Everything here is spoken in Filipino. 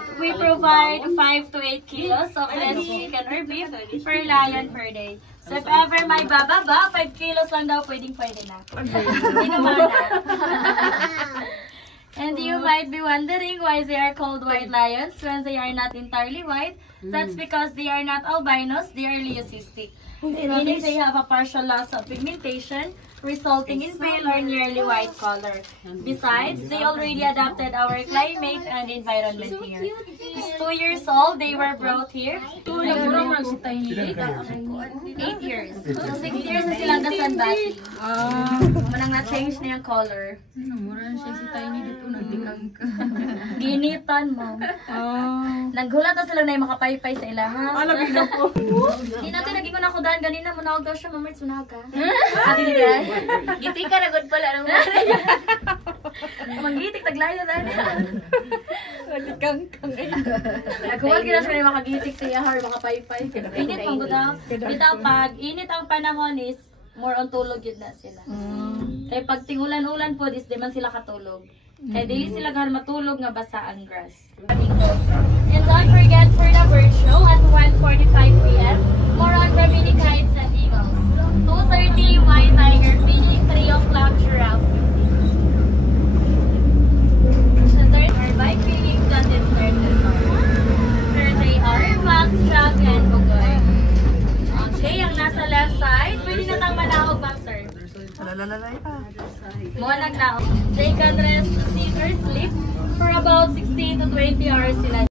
that, we provide 5 to 8 kilos of breast chicken or beef per lion per day. So if ever may bababa, 5 kilos lang daw pwede na. And you might be wondering why they are called white lions when they are not entirely white. That's because they are not albinos, they are leucistic. Meaning they have a partial loss of pigmentation, resulting in pale or nearly white color. Besides, they already adapted our climate and environment here. It's 2 years old, they were brought here. 8 years. So 6 years na silang kasanbati. Manang na-change na yung color. Mura siya si Tiny dito, nagdikang ka. Ginitan mo. Naghulat na sila na yung makapaypay sa ilahan. Alabig na po. Hindi natin naging ko na ako daan. Ganina, munawag daw siya. Mamart, sunawag ka. Ate ni Day. Giti ka na good pala. Manggitik, taglayo na. Nagdikang kang Naghulat ka na siya na yung makagitik sa iya or makapaypay. Init pang gudaw. Bitaw, pag init ang panahon is more on tulog yun na sila. Kaya pag tingulan-ulan po, di man sila katulog. Kaya dili sila nga matulog nga basa ang grass. And don't forget for the bird show at 1:45 p.m. More on Brahminic kites and eagles. 2:30 white tiger feeding, 3 o'clock giraffe. So third are bike feeding, that is third and fourth. Third they are fox, truck, and bugoy. Okay, ang nasa left side, pwede na tang manahog, ma'am, sir. Mga nagnaog. They can rest, sit, or sleep for about 16 to 20 hours sila.